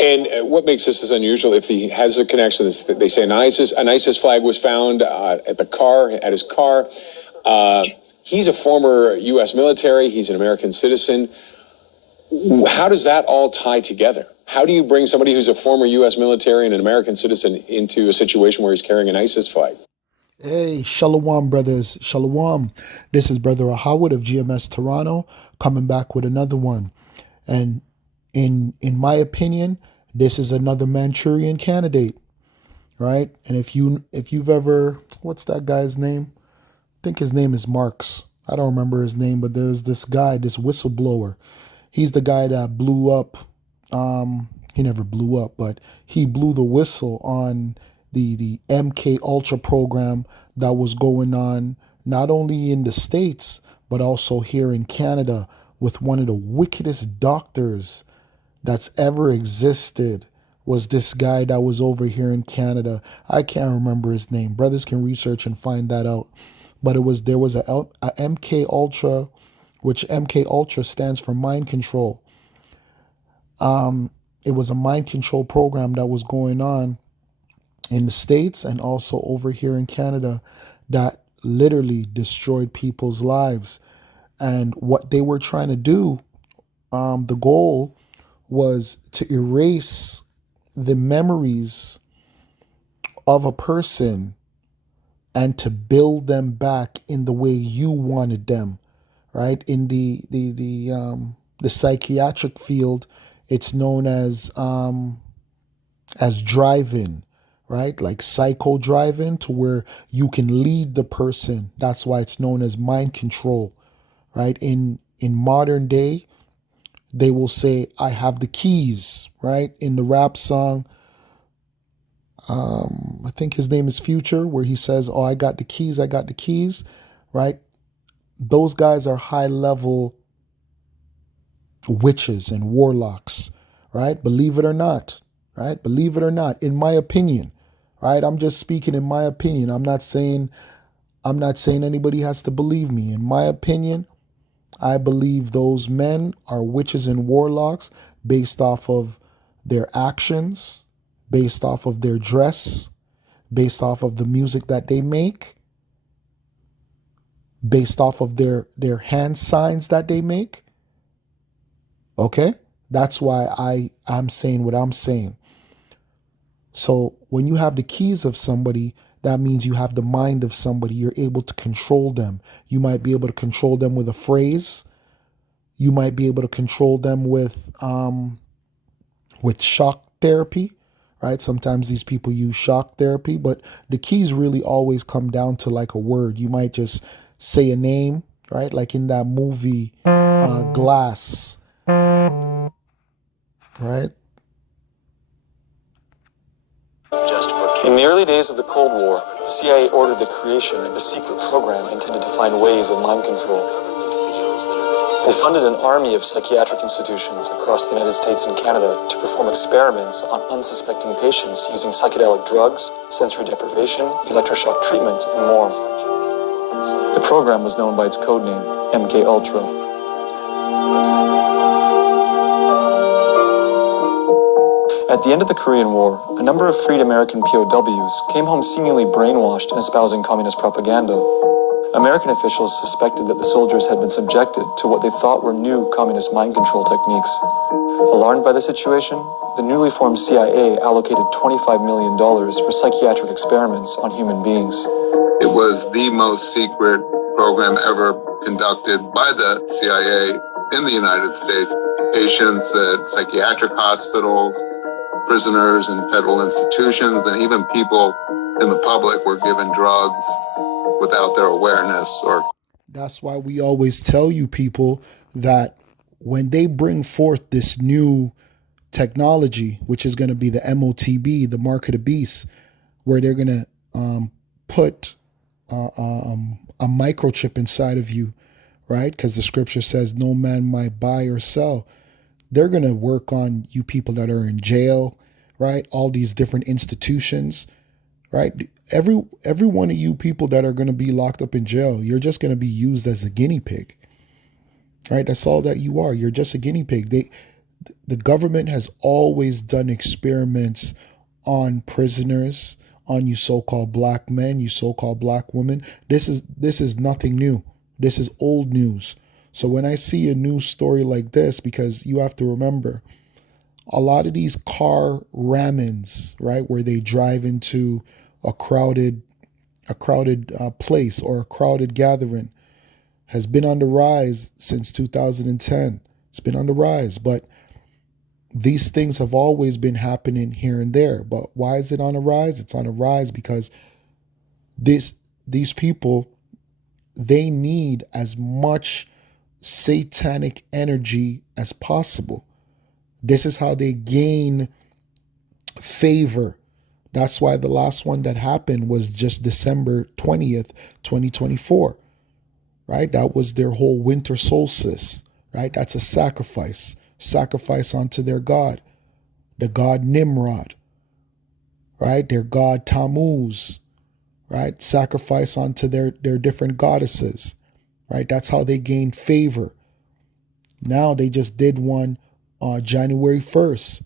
And what makes this as unusual? If he has a connection, they say an ISIS flag was found at his car. He's a former U.S. military. He's an American citizen. How does that all tie together? How do you bring somebody who's a former U.S. military and an American citizen into a situation where he's carrying an ISIS flag? Hey, Shalom, brothers. Shalom. This is Brother Howard of GMS Toronto coming back with another one. And in my opinion, this is another Manchurian candidate, right? And if you've ever, what's that guy's name? I think his name is Marks. I don't remember his name, but there's this guy, this whistleblower. He's the guy that blew up. He never blew up, but he blew the whistle on the MK Ultra program that was going on not only in the States, but also here in Canada with one of the wickedest doctors that's ever existed. Was this guy that was over here in Canada. I can't remember his name. Brothers can research and find that out. But there was a MK Ultra, which MK Ultra stands for mind control. It was a mind control program that was going on in the States and also over here in Canada that literally destroyed people's lives. And what they were trying to do, the goal was to erase the memories of a person and to build them back in the way you wanted them, right? In the psychiatric field, it's known as drive-in, right? Like psycho drive-in, to where you can lead the person. That's why it's known as mind control, right? In modern day, they will say, I have the keys, right? In the rap song, I think his name is Future, where he says, oh, I got the keys, right? Those guys are high-level witches and warlocks, right? Believe it or not, right? Believe it or not, in my opinion, right? I'm just speaking in my opinion. I'm not saying anybody has to believe me. In my opinion, I believe those men are witches and warlocks based off of their actions, based off of their dress, based off of the music that they make, based off of their hand signs that they make. Okay? That's why I'm saying what I'm saying. So when you have the keys of somebody, that means you have the mind of somebody. You're able to control them. You might be able to control them with a phrase. You might be able to control them with shock therapy, right? Sometimes these people use shock therapy, but the keys really always come down to like a word. You might just say a name, right? Like in that movie, Glass, right? In the early days of the Cold War, the CIA ordered the creation of a secret program intended to find ways of mind control. They funded an army of psychiatric institutions across the United States and Canada to perform experiments on unsuspecting patients using psychedelic drugs, sensory deprivation, electroshock treatment, and more. The program was known by its codename, MK Ultra. At the end of the Korean War, a number of freed American POWs came home seemingly brainwashed and espousing communist propaganda. American officials suspected that the soldiers had been subjected to what they thought were new communist mind control techniques. Alarmed by the situation, the newly formed CIA allocated $25 million for psychiatric experiments on human beings. It was the most secret program ever conducted by the CIA in the United States. Patients at psychiatric hospitals, prisoners in federal institutions, and even people in the public were given drugs without their awareness. That's why we always tell you people that when they bring forth this new technology, which is going to be the MOTB, the mark of the beast, where they're going to put a microchip inside of you, right? Because the scripture says no man might buy or sell. They're going to work on you people that are in jail, right? All these different institutions, right? Every one of you people that are going to be locked up in jail, you're just going to be used as a guinea pig, right? That's all that you are. You're just a guinea pig. the government has always done experiments on prisoners, on you so-called black men, you so-called black women. This is nothing new. This is old news. So when I see a news story like this, because you have to remember, a lot of these car ram-ins, right, where they drive into a crowded place or a crowded gathering, has been on the rise since 2010. It's been on the rise, but these things have always been happening here and there. But why is it on a rise? It's on a rise because these people, they need as much satanic energy as possible. This is how they gain favor. That's why the last one that happened was just December 20th, 2024, right? That was their whole winter solstice, right? That's a sacrifice unto their god, the god Nimrod, right? Their god Tammuz, right? Sacrifice unto their different goddesses, right? That's how they gained favor. Now they just did one January 1st,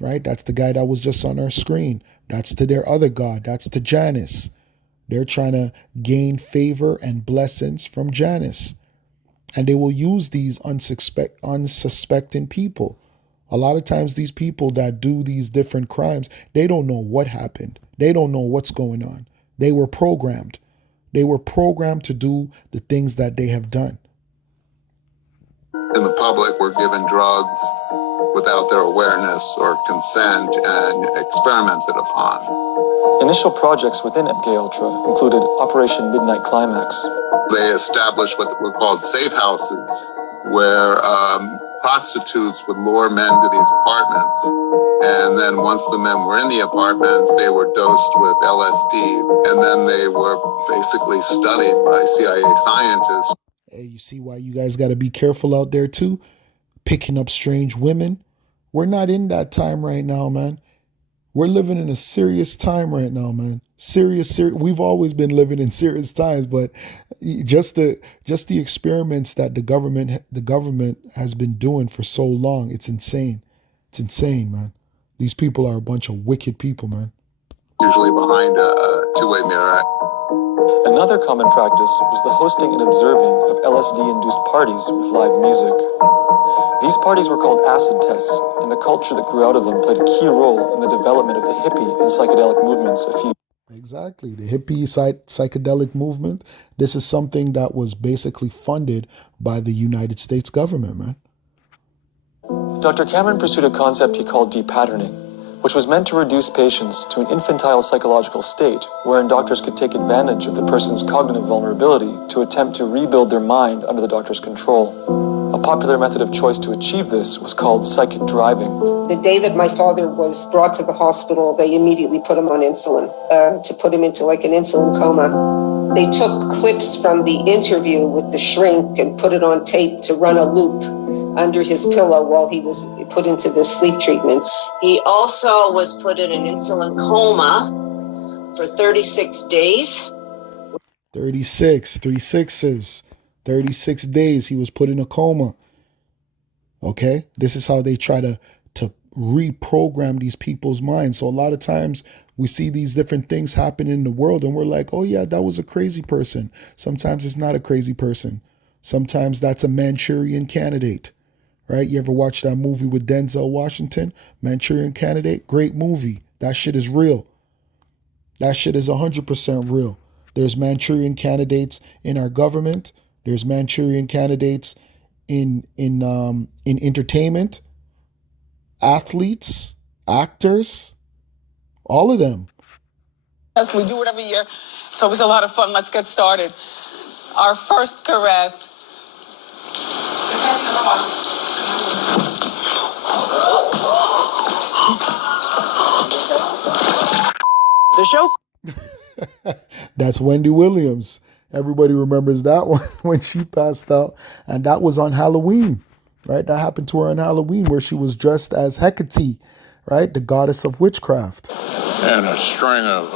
right? That's the guy that was just on our screen. That's to their other god. That's to Janus. They're trying to gain favor and blessings from Janus. And they will use these unsuspecting people. A lot of times these people that do these different crimes, they don't know what happened. They don't know what's going on. They were programmed. They were programmed to do the things that they have done. In the public were given drugs without their awareness or consent and experimented upon. Initial projects within MKUltra included Operation Midnight Climax. They established what were called safe houses, where prostitutes would lure men to these apartments. And then once the men were in the apartments, they were dosed with LSD. And then they were basically studied by CIA scientists. Hey, you see why you guys got to be careful out there too? Picking up strange women. We're not in that time right now, man. We're living in a serious time right now, man. Serious. We've always been living in serious times, but just the experiments that the government has been doing for so long, it's insane. It's insane, man. These people are a bunch of wicked people, man. Usually behind a two-way mirror. Another common practice was the hosting and observing of LSD-induced parties with live music. These parties were called acid tests, and the culture that grew out of them played a key role in the development of the hippie and psychedelic movements a few. Exactly. The hippie psychedelic movement. This is something that was basically funded by the United States government, man. Dr. Cameron pursued a concept he called depatterning, which was meant to reduce patients to an infantile psychological state wherein doctors could take advantage of the person's cognitive vulnerability to attempt to rebuild their mind under the doctor's control. A popular method of choice to achieve this was called psychic driving. The day that my father was brought to the hospital, they immediately put him on insulin, to put him into like an insulin coma. They took clips from the interview with the shrink and put it on tape to run a loop under his pillow while he was put into the sleep treatment. He also was put in an insulin coma for 36 days. 36, 3 6s. 36 days he was put in a coma. Okay? This is how they try to reprogram these people's minds. So a lot of times we see these different things happen in the world and we're like, oh yeah, that was a crazy person. Sometimes it's not a crazy person. Sometimes that's a Manchurian Candidate, right? You ever watch that movie with Denzel Washington? Manchurian Candidate? Great movie. That shit is real. That shit is 100% real. There's Manchurian candidates in our government. There's Manchurian candidates in entertainment, athletes, actors, all of them. Yes, we do it every year, so it's a lot of fun. Let's get started. Our first caress. The show. That's Wendy Williams. Everybody remembers that one when she passed out. And that was on Halloween, right? That happened to her on Halloween where she was dressed as Hecate, right? The goddess of witchcraft. And a string of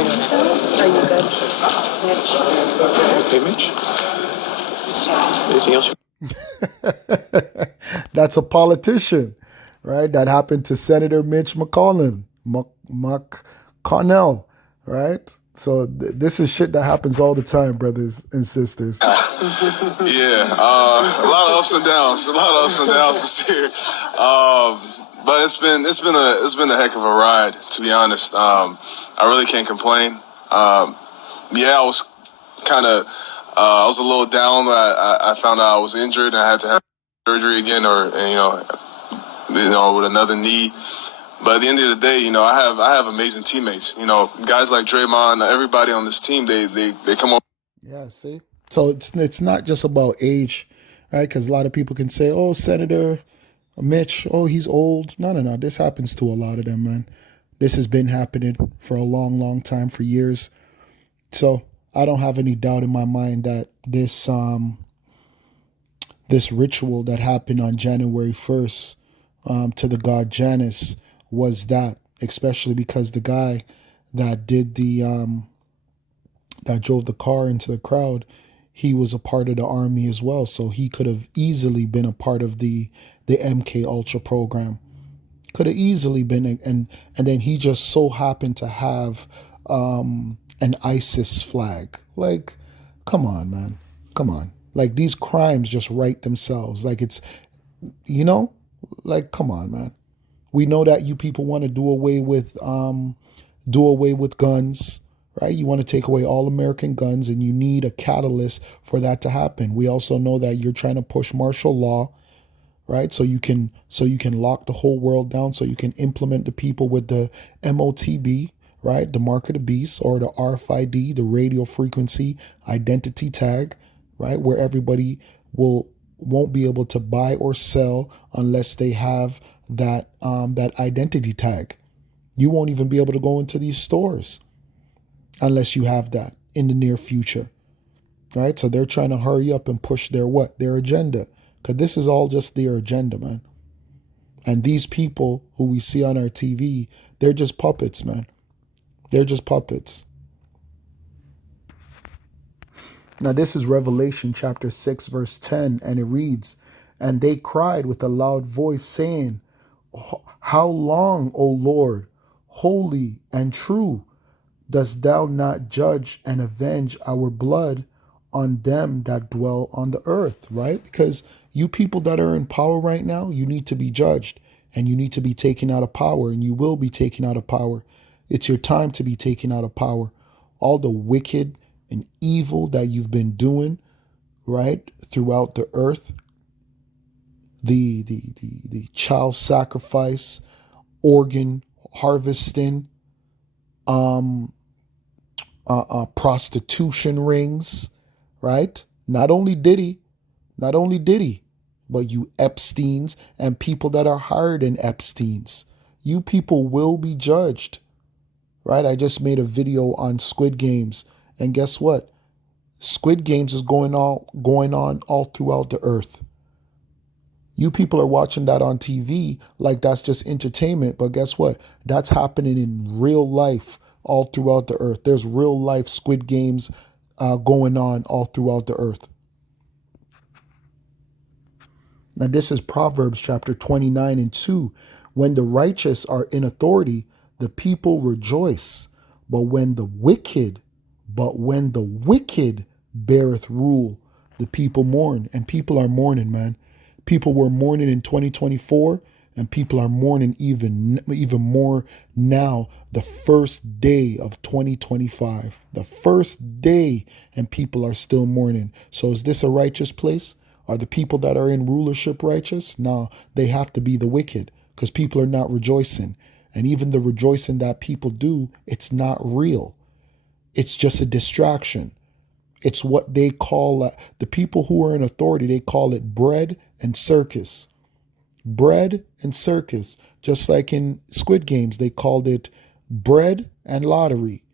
Are you good? Mitch? Okay, Mitch. Anything else? That's a politician, right? That happened to Senator Mitch McConnell, right? So this is shit that happens all the time, brothers and sisters. Yeah, a lot of ups and downs. A lot of ups and downs this year. But it's been a heck of a ride, to be honest. I really can't complain. Yeah, I was kind of I was a little down when I found out I was injured and I had to have surgery again, or with another knee. But at the end of the day, I have amazing teammates. Guys like Draymond, everybody on this team, they come over. Yeah, see? So it's not just about age, right? Because a lot of people can say, oh, Senator Mitch, oh, he's old. No. This happens to a lot of them, man. This has been happening for a long, long time, for years. So I don't have any doubt in my mind that this ritual that happened on January 1st to the god Janus was that, especially because the guy that did that drove the car into the crowd, he was a part of the army as well. So he could have easily been a part of the MK Ultra program. Could have easily been, and then he just so happened to have an ISIS flag. Like, come on, man. Come on. Like, these crimes just write themselves. Like, it's, like, come on, man. We know that you people want to do away with guns, right? You want to take away all American guns, and you need a catalyst for that to happen. We also know that you're trying to push martial law, right? So you can lock the whole world down, so you can implement the people with the MOTB, right? The mark of the beast, or the RFID, the radio frequency identity tag, right? Where everybody won't be able to buy or sell unless they have that identity tag. You won't even be able to go into these stores unless you have that in the near future, right? So they're trying to hurry up and push their agenda, because this is all just their agenda, man. And these people who we see on our TV, they're just puppets, man. They're just puppets. Now, this is Revelation chapter 6, verse 10, and it reads, "And they cried with a loud voice, saying, How long, O Lord, holy and true, dost thou not judge and avenge our blood on them that dwell on the earth?" Right? Because you people that are in power right now, you need to be judged, and you need to be taken out of power, and you will be taken out of power. It's your time to be taken out of power. All the wicked and evil that you've been doing, right, throughout the earth, the child sacrifice, organ harvesting, prostitution rings, right? Not only did he, but you Epsteins and people that are hired in Epsteins. You people will be judged, right? I just made a video on Squid Games, and guess what? Squid Games is going on all throughout the earth. You people are watching that on TV like that's just entertainment, but guess what? That's happening in real life all throughout the earth. There's real life Squid Games going on all throughout the earth. Now, this is Proverbs chapter 29 and 2. "When the righteous are in authority, the people rejoice. But when the wicked beareth rule, the people mourn." And people are mourning, man. People were mourning in 2024, and people are mourning even more now, the first day of 2025. The first day, and people are still mourning. So is this a righteous place? Are the people that are in rulership righteous? No, they have to be the wicked, because people are not rejoicing. And even the rejoicing that people do, it's not real. It's just a distraction. It's what they call, the people who are in authority, they call it bread and circus. Bread and circus. Just like in Squid Games, they called it bread and lottery.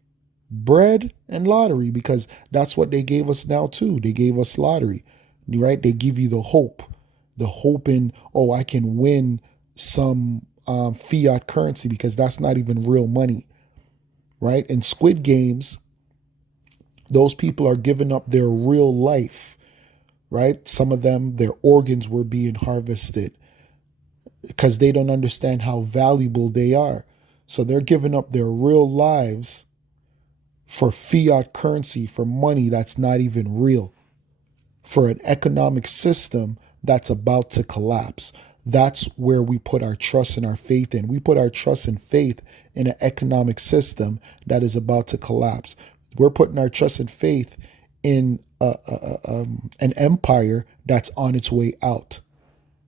Bread and lottery, because that's what they gave us now too. They gave us lottery, right? They give you the hope in, oh, I can win some fiat currency, because that's not even real money. right? In Squid Games, those people are giving up their real life, right? Some of them, their organs were being harvested because they don't understand how valuable they are. So they're giving up their real lives for fiat currency, for money that's not even real, for an economic system that's about to collapse. That's where we put our trust and our faith in. We put our trust and faith in an economic system that is about to collapse. We're putting our trust and faith in an empire that's on its way out.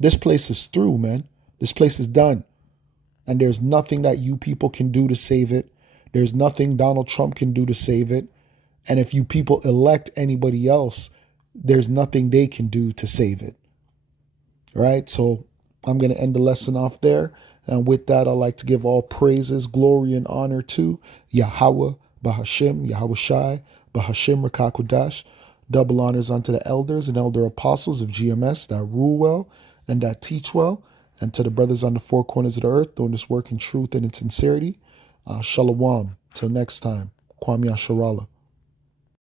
This place is through, man. This place is done. And there's nothing that you people can do to save it. There's nothing Donald Trump can do to save it. And if you people elect anybody else, there's nothing they can do to save it. Right? So I'm going to end the lesson off there. And with that, I'd like to give all praises, glory, and honor to Yahweh, Bahashim, Yahweh Shai, Bahashim Rakakwadash. Double honors unto the elders and elder apostles of GMS that rule well and that teach well. And to the brothers on the four corners of the earth doing this work in truth and in sincerity. Shalom. Till next time. Kwame Asharala.